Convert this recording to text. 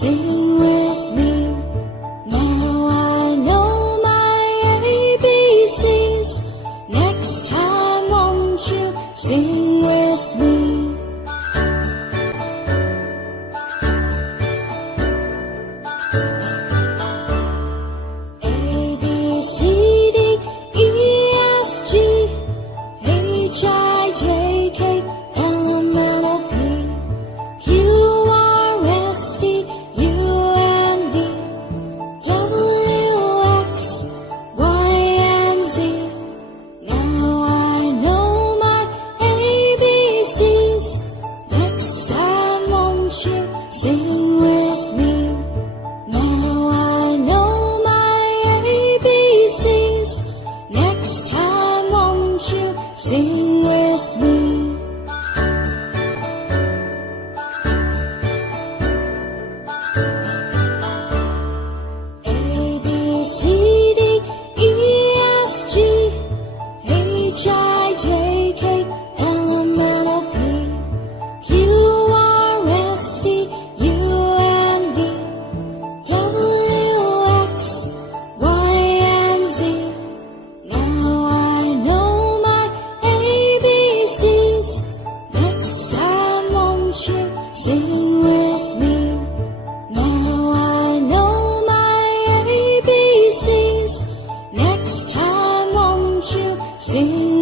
Sing with me. Now I know my ABCs. Next time won't you sing with me? A, B, C, D, E, F, G, H, I, J, K, L, M, N, O, P, Q, R, S, T, U, and V, W, X, Y, and Z. Now I know my ABCs. Next time won't you sing with me? Now I know my ABCs. Next time won't you sing with me? A, B, C, D, E, F, G, H, I, J, K, L, M, N, O, P, Q, R, S, T, U, and V, W, X, Y, and Z. Now I know my ABCs. Next time won't you sing with me? Now I know my ABCs. Next time won't you sing